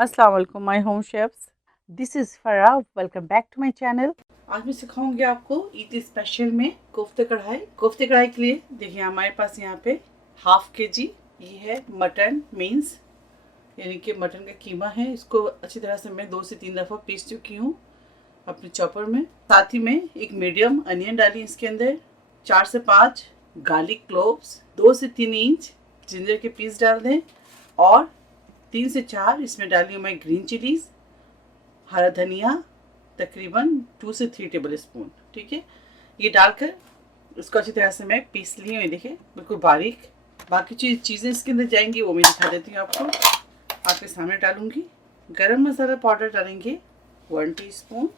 अस्सलाम वालेकुम my home chefs, this is Farah. Welcome back to my channel. आज मैं सिखाऊंगी आपको ईद स्पेशल में कोफ्ते कढ़ाई। कोफ्ते कढ़ाई के लिए देखिए हमारे पास यहाँ पे हाफ kg ये है मटन मीन्स यानी कि मटन का कीमा है। इसको अच्छी तरह से मैं 2 से 3 दफ़ा पीस चुकी हूँ अपने चॉपर में। साथ ही में एक मीडियम अनियन डाली इसके अंदर, 4 से 5 गार्लिक क्लोव्स, 2 से 3 इंच जिंजर के पीस डाल दें और 3 से 4 इसमें डाली हूँ मैं ग्रीन चिलीज, हरा धनिया तकरीबन 2 से 3 टेबल स्पून। ठीक है, ये डालकर इसको अच्छी तरह से मैं पीस ली हूँ। देखिए बिल्कुल बारीक। बाकी चीज़ें इसके अंदर जाएंगी वो मैं दिखा देती हूँ आपको। आपके सामने डालूंगी गरम मसाला पाउडर, डालेंगे 1 टीस्पून,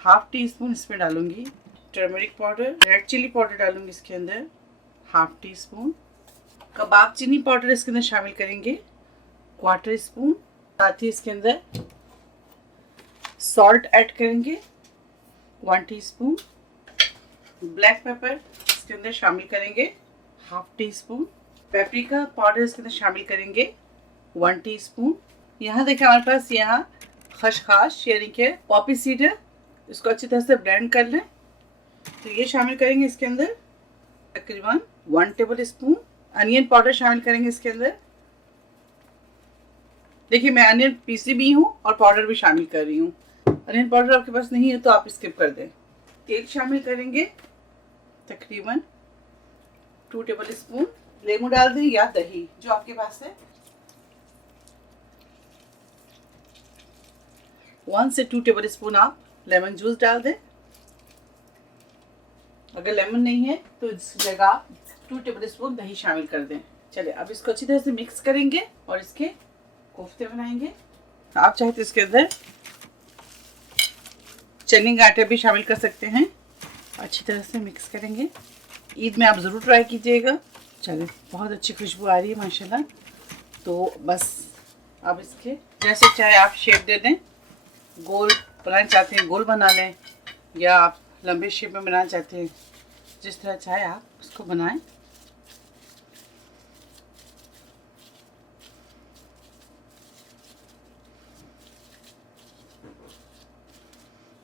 हाफ टी स्पून इसमें डालूंगी turmeric powder, red chilli powder डालूंगी इसके अंदर हाफ टी स्पून, कबाब चीनी पाउडर इसके अंदर शामिल करेंगे 1/4 स्पून। साथ ही इसके अंदर सॉल्ट ऐड करेंगे 1 टीस्पून, ब्लैक पेपर इसके अंदर शामिल करेंगे half tea spoon, paprika powder इसके अंदर शामिल करेंगे 1 टीस्पून। यहाँ देखिए हमारे पास यहाँ खसखस यानी कि पॉपी सीड है, इसको अच्छी तरह से ब्लेंड कर लें। तो ये शामिल करेंगे इसके अंदर तकरीबन 1 टेबल स्पून। अनियन पाउडर शामिल करेंगे इसके अंदर। देखिए मैं अनियन पीसी भी हूँ और पाउडर भी शामिल कर रही हूँ। अनियन पाउडर आपके पास नहीं है तो आप स्किप कर दें। तेल शामिल करेंगे तकरीबन 2 टेबल स्पून। लेमू डाल दें या दही जो आपके पास है। 1 से 2 टेबल स्पून आप लेमन जूस डाल दें। अगर लेमन नहीं है तो इस जगह 2 टेबल स्पून दही शामिल कर दें। चलिए अब इसको अच्छी तरह से मिक्स करेंगे और इसके कोफ्ते बनाएंगे। आप चाहे तो इसके अंदर चने का आटा भी शामिल कर सकते हैं। अच्छी तरह से मिक्स करेंगे। ईद में आप ज़रूर ट्राई कीजिएगा। चलिए बहुत अच्छी खुशबू आ रही है माशाल्लाह। तो बस अब इसके जैसे चाहे आप शेप दे दें। गोल बनाना चाहते हैं गोल बना लें या आप लंबे शेप में बनाना चाहते हैं, जिस तरह चाहे आप उसको बनाएं।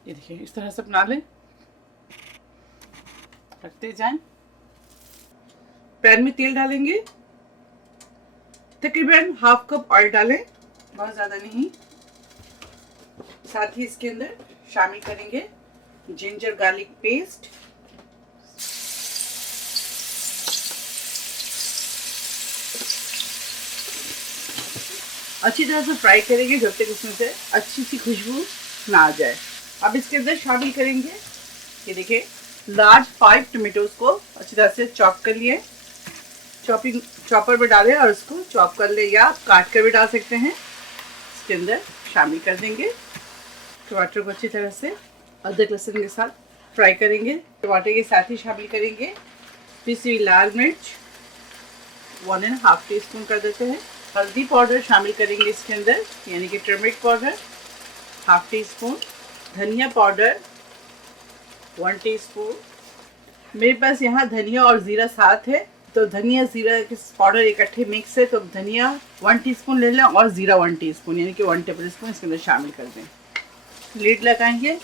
ये देखिए इस तरह से बना लें, रखते जाएं। पैन में तेल डालेंगे, तकरीबन हाफ कप ऑयल डालें, बहुत ज़्यादा नहीं। साथ ही इसके अंदर शामिल करेंगे जिंजर गार्लिक पेस्ट, अच्छी तरह से फ्राई करेंगे जब तक इसमें से अच्छी सी खुशबू ना आ जाए। अब इसके अंदर शामिल करेंगे ये देखिए लार्ज 5 टमेटोज को अच्छी तरह से चॉप कर लिए। चॉपर में डालें और उसको चॉप कर ले या काट कर भी डाल सकते हैं। इसके अंदर शामिल कर देंगे। टमाटर को अच्छी तरह से अदरक लहसुन के साथ फ्राई करेंगे। टमाटर के साथ ही शामिल करेंगे पिसी हुई लाल मिर्च 1.5 टीस्पून कर देते हैं। हल्दी पाउडर शामिल करेंगे इसके अंदर यानी कि turmeric powder half tea spoon, धनिया पाउडर 1 टीस्पून। मेरे पास यहाँ धनिया और ज़ीरा साथ है तो धनिया ज़ीरा के पाउडर इकट्ठे मिक्स है, तो धनिया 1 टीस्पून ले लें और ज़ीरा 1 टीस्पून यानी कि 1 टेबल स्पून इसके अंदर शामिल कर दें। लीड लगाएंगे।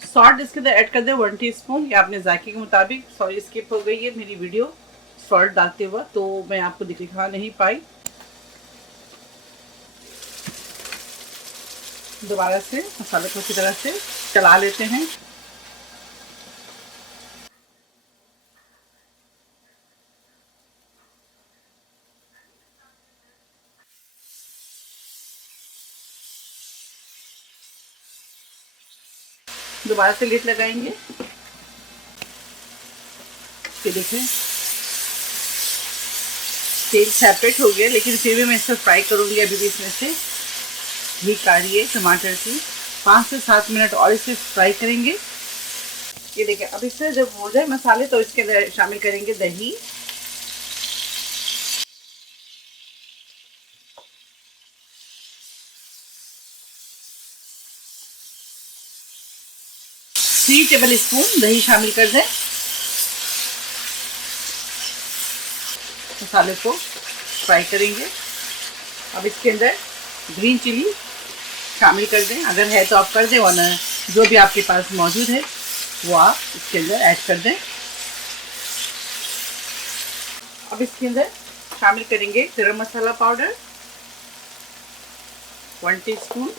सॉल्ट इसके अंदर ऐड कर दें 1 टीस्पून या अपने जायके के मुताबिक। सॉरी स्किप हो गई है मेरी वीडियो सॉल्ट डालते हुए तो मैं आपको दिखा नहीं पाई। दोबारा से मसाले को अच्छी तरह से चला लेते हैं। दोबारा से लीड लगाएंगे। ये देखें तेल सेपरेट हो गया, लेकिन फिर भी मैं इसको फ्राई करूंगी। अभी भी इसमें से घी काढ़िए टमाटर की 5 से 7 मिनट और इसे फ्राई करेंगे। ये देखिए अब इससे जब हो जाए मसाले तो इसके अंदर शामिल करेंगे दही, थ्री टेबल स्पून दही शामिल कर दें। मसाले को फ्राई करेंगे अब इसके अंदर ग्रीन चिली शामिल कर दें, अगर है तो आप कर दें, वरना जो भी आपके पास मौजूद है वो आप इसके अंदर ऐड कर दें। अब इसके अंदर शामिल करेंगे गरम मसाला पाउडर 1 टीस्पून, मिक्स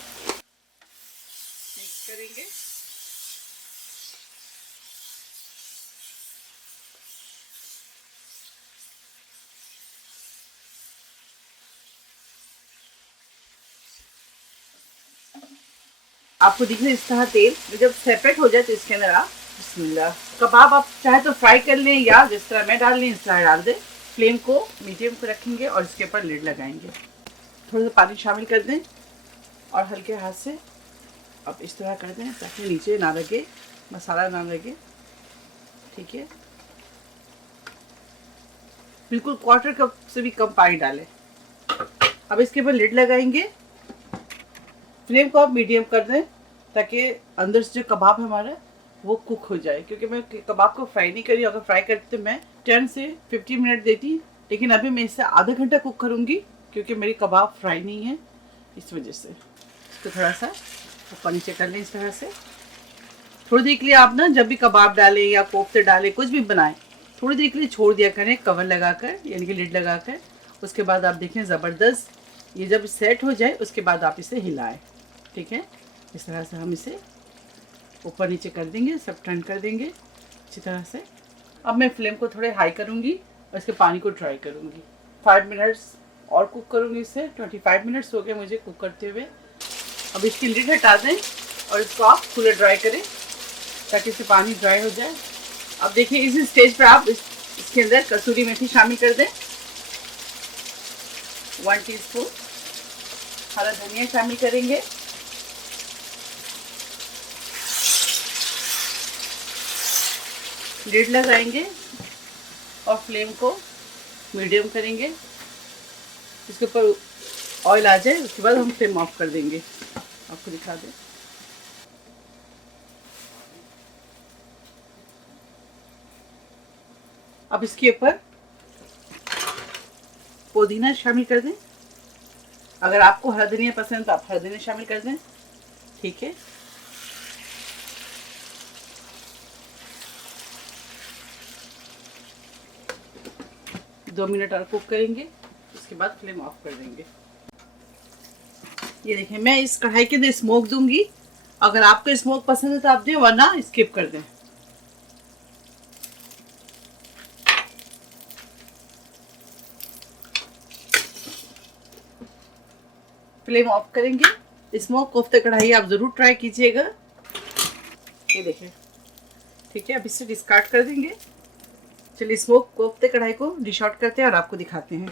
करेंगे। आपको दिख रहा है इस तरह तेल जब सेपरेट हो जाए तो इसके अंदर आप बिस्मिल्लाह, कबाब आप चाहे तो फ्राई कर लें या जिस तरह मैं डाल लें इस तरह डाल दें। फ्लेम को मीडियम पे रखेंगे और इसके ऊपर लिड लगाएंगे। थोड़ा सा पानी शामिल कर दें और हल्के हाथ से अब इस तरह कर दें ताकि नीचे ना लगे, मसाला ना लगे। ठीक है, बिल्कुल क्वार्टर कप से भी कम पानी डालें। अब इसके ऊपर लिड लगाएंगे। फ्लेम को आप मीडियम कर दें ताकि अंदर से जो कबाब है हमारा वो कुक हो जाए, क्योंकि मैं कबाब को फ्राई नहीं करी। अगर फ्राई करती तो मैं 10 से 15 मिनट देती, लेकिन अभी मैं इससे आधा घंटा कुक करूँगी क्योंकि मेरी कबाब फ्राई नहीं है, इस वजह से इसको थोड़ा सा ऊपर नीचे कर लें। इस तरह से थोड़ी देर के लिए आप ना जब भी कबाब डालें या कोफ्ते डालें, कुछ भी बनाएं, थोड़ी देर के लिए छोड़ दिया करें कवर लगाकर, यानी कि लिड लगाकर। उसके बाद आप देखें ज़बरदस्त ये जब सेट हो जाए उसके बाद आप इसे हिलाएं। ठीक है, इस तरह से हम इसे ऊपर नीचे कर देंगे, सब टर्न कर देंगे अच्छी तरह से। अब मैं फ्लेम को थोड़े हाई करूँगी और इसके पानी को ट्राई करूँगी। 5 मिनट्स और कुक करूँगी इसे। 25 मिनट्स हो गए मुझे कुक करते हुए। अब इसकी लिड हटा दें और इसको आप फुल ड्राई करें ताकि इससे पानी ड्राई हो जाए। अब देखिए इस स्टेज पर आप इसके अंदर कसूरी मेथी शामिल कर दें, 1 टीस्पून। हरा धनिया शामिल करेंगे, लिड लगाएंगे और फ्लेम को मीडियम करेंगे। इसके ऊपर ऑयल आ जाए उसके बाद हम फ्लेम ऑफ कर देंगे। आपको दिखा दें, अब इसके ऊपर पुदीना शामिल कर दें। अगर आपको हरा धनिया पसंद है तो आप हरा धनिया शामिल कर दें। ठीक है, दो मिनट और कुक करेंगे, उसके बाद फ्लेम ऑफ कर देंगे। ये देखिए मैं इस कढ़ाई के अंदर स्मोक दूंगी। अगर आपको स्मोक पसंद है तो आप दें, वरना स्किप कर दें। फ्लेम ऑफ करेंगे। स्मोक कोफ्ते कढ़ाई आप ज़रूर ट्राई कीजिएगा। ये देखिए, ठीक है, अब इसे डिस्कार्ड कर देंगे। चलिए स्मोक कोफ्ते कढ़ाई को डिश आउट करते हैं और आपको दिखाते हैं।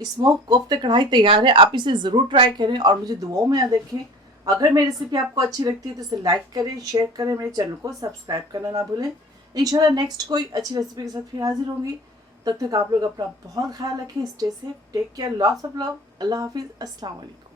स्मोक कोफ्ते कढ़ाई तैयार है। आप इसे ज़रूर ट्राई करें और मुझे दुआओं में याद रखें। अगर मेरी रेसिपी आपको अच्छी लगती है तो इसे लाइक करें, शेयर करें, मेरे चैनल को सब्सक्राइब करना ना भूलें। इंशाल्लाह नेक्स्ट कोई अच्छी रेसिपी के साथ फिर हाजिर होंगी। तब तक आप लोग अपना बहुत ख्याल रखें। Stay safe, take care, lots of love. Allah हाफिज़, अस्सलाम वालेकुम।